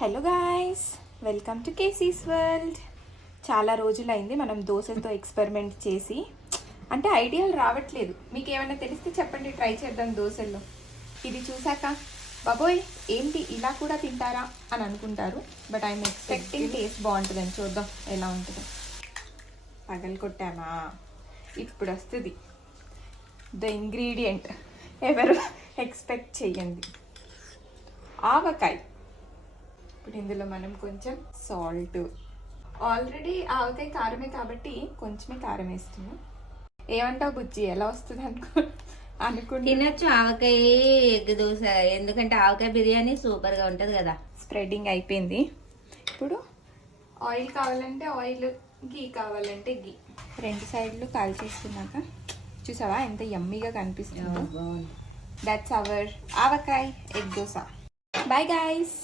Hello guys, welcome to KC's world. చాలా రోజులైంది మనం దోశలతో ఎక్స్పెరిమెంట్ చేసి. అంటే ఐడియాలు రావట్లేదు. మీకు ఏమైనా తెలిస్తే చెప్పండి, ట్రై చేద్దాం దోశల్లో. ఇది చూసాక బాబోయ్ ఏంటి ఇలా కూడా తింటారా అని అనుకుంటారు. బట్ ఐఎమ్ ఎక్స్పెక్టింగ్ టేస్ట్ బాగుంటుందని. చూద్దాం ఎలా ఉంటుందో. పగలు కొట్టామా, ఇప్పుడు వస్తుంది ద ఇంగ్రీడియంట్. ఎవరు ఎక్స్పెక్ట్ చేయండి, ఆవకాయ. ఇప్పుడు ఇందులో మనం కొంచెం సాల్ట్, ఆల్రెడీ ఆవకాయ కారమే కాబట్టి కొంచెమే కారం వేస్తున్నాం. ఏమంటావు బుజ్జి, ఎలా వస్తుంది తినచ్చు ఆవకాయ ఎగ్ దోశ, ఎందుకంటే ఆవకాయ బిర్యానీ సూపర్ గా ఉంటది కదా. స్ప్రెడ్డింగ్ అయిపోయింది. ఇప్పుడు ఆయిల్ కావాలంటే ఆయిల్, గీ కావాలంటే గీ. రెండు సైడ్లు కాల్చేసుకున్నాక చూసావా ఎంత యమ్మీగా కనిపిస్తుందో. That's our avakaya egg dosa. Bye guys.